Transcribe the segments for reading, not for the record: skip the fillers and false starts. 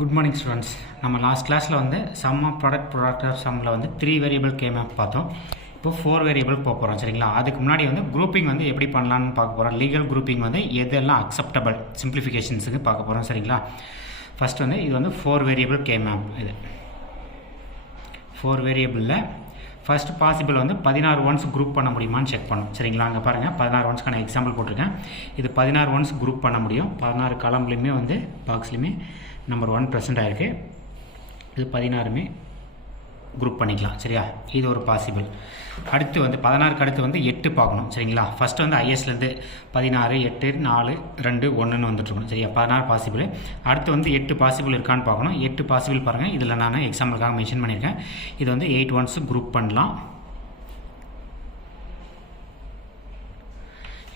Good morning students. நம்ம last கிளாஸில் வந்து சம் ஆஃப் ப்ராடக்ட் ஆஃப் சம்மில் வந்து 3 வேரியபிள் கேமேப் பார்த்தோம். இப்போ 4 வேரியபிள் போக போகிறோம். சரிங்களா? அதுக்கு முன்னாடி வந்து குரூப்பிங் வந்து எப்படி பண்ணலான்னு பார்க்க போகிறோம். லீகல் குரூப்பிங் வந்து எதெல்லாம் அக்செப்டபிள் சிம்பிளிஃபிகேஷன்ஸுக்கு பார்க்க போகிறோம். சரிங்களா? ஃபஸ்ட் வந்து இது வந்து 4 வேரியபிள் கேமேப். இது 4 வேரியபிளில் ஃபஸ்ட் பாசிபிள் வந்து 16 ஒன்ஸ் குரூப் பண்ண முடியுமான்னு செக் பண்ணும். சரிங்களா? அங்கே பாருங்கள் 16 ஒன்ஸ்க்கான எக்ஸாம்பிள் போட்டிருக்கேன். இது 16 ஒன்ஸ் குரூப் பண்ண முடியும். 16 காலம்லேயுமே வந்து பாக்ஸ்லேயுமே நம்பர் 1 ப்ரெசென்ட் ஆகிருக்கு. இது 16மே குரூப் பண்ணிக்கலாம். சரியா? இது ஒரு பாசிபிள். அடுத்து வந்து 16க்கு அடுத்து வந்து 8 பார்க்கணும். சரிங்களா? ஃபஸ்ட்டு வந்து ஐஎஸ்லேருந்து 16 8 4 2 1ன்னு வந்துட்டுருக்கணும். சரியா? 16 பாசிபிள். அடுத்து வந்து 8 பாசிபிள் இருக்கான்னு பார்க்கணும். 8 பாசிபிள் பாருங்கள். இதில் நான் எக்ஸாம்பிளுக்காக மென்ஷன் பண்ணியிருக்கேன். இது வந்து 8 ஒன்ஸ் குரூப் பண்ணலாம்.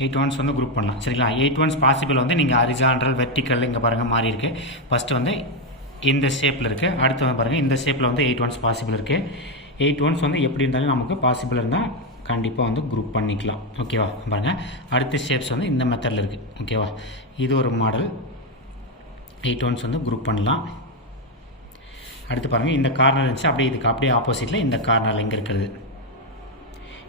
8 ஒன்ஸ் வந்து குரூப் பண்ணலாம். சரிங்களா? 8 ஒன்ஸ் பாசிபிள் வந்து நீங்கள் ஹரிசாண்டல் வெர்டிக்கல் இங்கே பாருங்கள் மாறி இருக்குது. ஃபஸ்ட்டு வந்து இந்த ஷேப்பில் இருக்குது. அடுத்து வந்து பாருங்கள் இந்த ஷேப்பில் வந்து 8 ஒன்ஸ் பாசிபிள் இருக்குது. 8 ஒன்ஸ் வந்து எப்படி இருந்தாலும் நமக்கு பாசிபிள் இருந்தால் கண்டிப்பாக வந்து குரூப் பண்ணிக்கலாம். ஓகேவா? பாருங்கள் அடுத்த ஷேப்ஸ் வந்து இந்த மெத்தடில் இருக்குது. ஓகேவா? இது ஒரு மாடல். 8 ஒன்ஸ் வந்து குரூப் பண்ணலாம். அடுத்து பாருங்கள் இந்த கார்னர் இருந்துச்சு, அப்படியே இதுக்கு அப்படியே ஆப்போசிட்டில் இந்த கார்னர் இங்கே இருக்கிறது.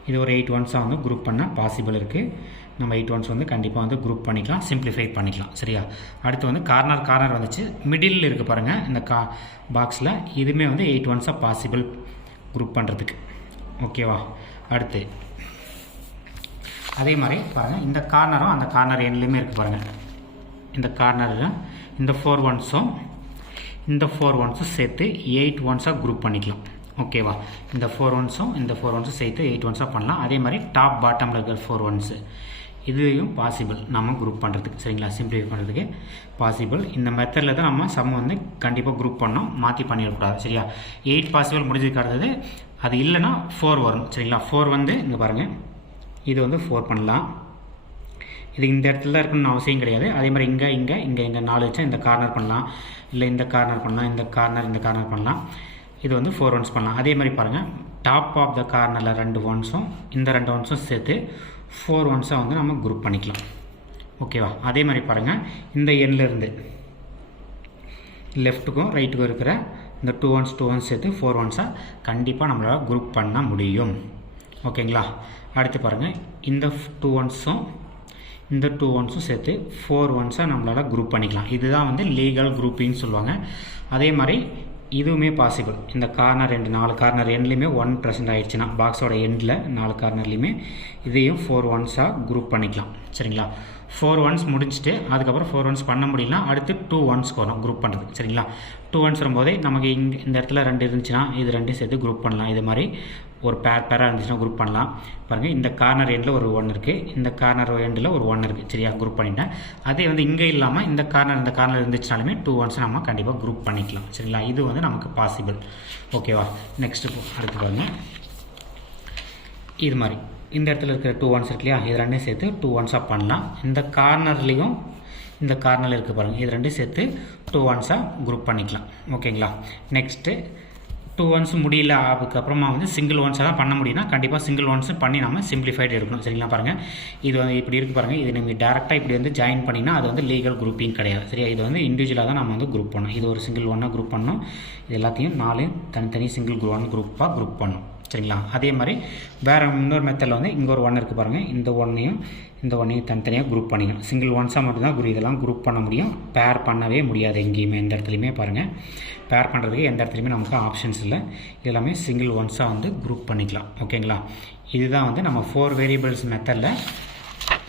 இது ஒரு 8 ஒன்ஸாக வந்து குரூப் பண்ணால் பாசிபிள் இருக்குது. நம்ம 8 ஒன்ஸ் வந்து கண்டிப்பாக வந்து குரூப் பண்ணிக்கலாம், சிம்பிளிஃபை பண்ணிக்கலாம். சரியா? அடுத்து வந்து கார்னர் வந்துச்சு, மிடில் இருக்குது பாருங்கள் இந்த பாக்ஸில். இதுவுமே வந்து 8 ஒன்ஸாக பாசிபிள் குரூப் பண்ணுறதுக்கு. ஓகேவா? அடுத்து அதே மாதிரி பாருங்கள் இந்த கார்னரும் அந்த கார்னர் எண்ட்லேயுமே இருக்குது பாருங்கள். இந்த கார்னரில் இந்த 4 ஒன்ஸும் இந்த 4 ஒன்ஸும் சேர்த்து 8 ஒன்ஸாக குரூப் பண்ணிக்கலாம். ஓகேவா? இந்த 4 ஒன்ஸும் இந்த 4 ஒன்ஸும் சேர்த்து 8 ஒன்ஸாக பண்ணலாம். அதே மாதிரி டாப் பாட்டமில் இருக்கிற 4 ஒன்ஸு இதுவும் பாசிபிள் நம்ம குரூப் பண்ணுறதுக்கு. சரிங்களா? சிம்பிளிஃபை பண்ணுறதுக்கு பாசிபிள். இந்த மெத்தடில் தான் நம்ம சம் வந்து கண்டிப்பாக குரூப் பண்ணோம், மாற்றி பண்ணிடக்கூடாது. சரியா? 8 பாசிபிள் முடிஞ்சதுக்கு அடுத்தது அது இல்லைன்னா 4 வரும். சரிங்களா? 4 வந்து இங்கே பாருங்கள், இது வந்து 4 பண்ணலாம். இது இந்த இடத்துல தான் இருக்கணும்னு அவசியம் கிடையாது. அதே மாதிரி இங்கே 4 வச்சா இந்த கார்னர் பண்ணலாம், இல்லை இந்த கார்னர் பண்ணலாம், இந்த கார்னர் பண்ணலாம். இது வந்து 4 ஒன்ஸ் பண்ணலாம். அதே மாதிரி பாருங்கள் டாப் ஆஃப் த கார்னரில் 2 ஒன்ஸும் இந்த 2 ஒன்ஸும் சேர்த்து 4 ஒன்ஸாக வந்து நம்ம குரூப் பண்ணிக்கலாம். ஓகேவா? அதே மாதிரி பாருங்கள் இந்த எண்ணிலேருந்து லெஃப்ட்டுக்கும் ரைட்டுக்கும் இருக்கிற இந்த 2 ஒன்ஸ் சேர்த்து 4 ஒன்ஸாக கண்டிப்பாக நம்மளால் குரூப் பண்ண முடியும். ஓகேங்களா? அடுத்து பாருங்கள் இந்த 2 ஒன்ஸும் இந்த 2 ஒன்ஸும் சேர்த்து 4 ஒன்ஸாக நம்மளால் குரூப் பண்ணிக்கலாம். இதுதான் வந்து லீகல் குரூப்பிங்னு சொல்லுவாங்க. அதே மாதிரி இதுவுமே பாசிபிள். இந்த கார்னர் 4 கார்னர் எண்ட்லேயுமே 1% ஆகிடுச்சுன்னா பாக்ஸோட எண்டில் 4 கார்னர்லேயுமே இதையும் 4 ஒன்ஸாக குரூப் பண்ணிக்கலாம். சரிங்களா? 4 ஒன்ஸ் முடிச்சுட்டு அதுக்கப்புறம் 4 ஒன்ஸ் பண்ண முடியலனா அடுத்து 2 ஒன்ஸ்க்கு வரும் குரூப் பண்ணுறது. சரிங்களா? 2 ஒன்ஸ் வரும்போதே நமக்கு இந்த இடத்துல 2 இருந்துச்சுன்னா இது 2 சேர்த்து குரூப் பண்ணலாம். இது மாதிரி ஒரு பேராக இருந்துச்சுன்னா குரூப் பண்ணலாம். பாருங்கள் இந்த கார்னர் எண்டில் ஒரு 1 இருக்குது, இந்த கார்னர் எண்டில் ஒரு 1 இருக்குது. சரியா? குரூப் பண்ணிட்டேன். அதே வந்து இங்கே இல்லாமல் இந்த கார்னர் இருந்துச்சுனாலுமே 2 ஒன்ஸ் நம்ம கண்டிப்பாக குரூப் பண்ணிக்கலாம். சரிங்களா? இது வந்து நமக்கு பாசிபிள். ஓகேவா? நெக்ஸ்ட்டு அடுத்து பாருங்கள் இது மாதிரி இந்த இடத்துல இருக்கிற 2 ஒன்ஸ் இருக்கு இல்லையா, இது 2 சேர்த்து 2 ஒன்ஸாக பண்ணலாம். இந்த கார்னர்லேயும் இந்த கார்னரில் இருக்குது பாருங்கள், இது 2 சேர்த்து 2 ஒன்ஸாக குரூப் பண்ணிக்கலாம். ஓகேங்களா? நெக்ஸ்ட்டு 2 ஒன்ஸ் முடியல, அதுக்கப்புறமா வந்து சிங்கிள் ஒன்ஸாக தான் பண்ண முடியும்னா கண்டிப்பாக சிங்கிள் ஒன்ஸ் பண்ணி நம்ம சிம்பிளிஃபைடு எடுக்கணும். சரிங்களா? பாருங்கள் இது வந்து இப்படி இருக்குது பாருங்கள். இது நீங்கள் டேரெக்டாக இப்படி வந்து ஜாயின் பண்ணிங்கன்னா அது வந்து லீகல் குரூப்பிங் கிடையாது. சரியா? இது வந்து இண்டிவிஜுவலாக தான் நம்ம வந்து குரூப் பண்ணணும். இது ஒரு சிங்கிள் ஒன்னாக குரூப் பண்ணணும். இது எல்லாத்தையும் 4 தனித்தனி சிங்கிள் குரூப்பாக குரூப் பண்ணணும். சரிங்களா? அதே மாதிரி வேறு இன்னொரு மெத்தடில் வந்து இங்கே ஒரு 1 இருக்குது பாருங்கள். இந்த ஒன்னையும் தனித்தனியாக குரூப் பண்ணிக்கணும். சிங்கிள் ஒன்ஸாக மட்டும்தான் இதெல்லாம் குரூப் பண்ண முடியும். பேர் பண்ணவே முடியாது எங்கேயுமே, எந்த இடத்துலையுமே பாருங்கள். பேர் பண்ணுறதுக்கு எந்த இடத்துலையுமே நமக்கு ஆப்ஷன்ஸ் இல்லை. எல்லாமே சிங்கிள் ஒன்ஸாக வந்து குரூப் பண்ணிக்கலாம். ஓகேங்களா? இதுதான் வந்து நம்ம 4 வேரியபிள்ஸ் மெத்தடில்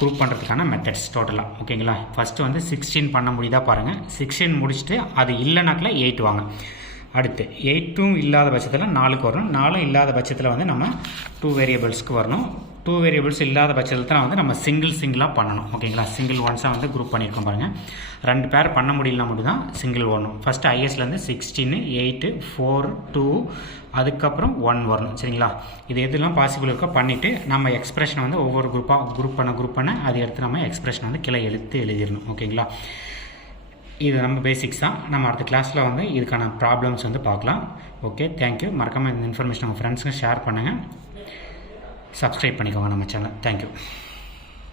குரூப் பண்ணுறதுக்கான மெத்தட்ஸ் டோட்டலாக. ஓகேங்களா? ஃபஸ்ட்டு வந்து 16 பண்ண முடியுதா பாருங்கள். 16 முடிச்சுட்டு அது இல்லைனாக்கில் 8 வாங்க. அடுத்து 8ம் இல்லாத பட்சத்தில் 4க்கு வரணும். 4ம் இல்லாத பட்சத்தில் வந்து நம்ம 2 வேரியபிள்ஸ்க்கு வரணும். 2 வேரியபிள்ஸ் இல்லாத பட்சத்தில் தான் வந்து நம்ம சிங்கிளாக பண்ணணும். ஓகேங்களா? சிங்கிள் ஒன்ஸாக வந்து குரூப் பண்ணியிருக்கோம் பாருங்கள். 2 பேர் பண்ண முடியலனா மட்டும் தான் சிங்கிள் வரணும். ஃபஸ்ட்டு ஐஎஸ்லேருந்து 16 8 4 2 அதுக்கப்புறம் 1 வரணும். சரிங்களா? இது எதுலாம் பாசிபிள் இருக்கோ பண்ணிவிட்டு நம்ம எக்ஸ்பிரஷனை வந்து ஒவ்வொரு குரூப் பண்ண அதை எடுத்து நம்ம எக்ஸ்பிரஷனை வந்து கீழே எழுதிடணும். ஓகேங்களா? இது நம்ம பேசிக்ஸ் தான். நம்ம அடுத்த கிளாஸில் வந்து இதுக்கான ப்ராப்ளம்ஸ் வந்து பார்க்கலாம். Okay, thank you. மறக்காமல் இந்த இன்ஃபர்மேஷன் உங்கள் ஃப்ரெண்ட்ஸுங்க ஷேர் பண்ணுங்கள். சப்ஸ்கிரைப் பண்ணிக்கோங்க நம்ம சேனல். தேங்க்யூ.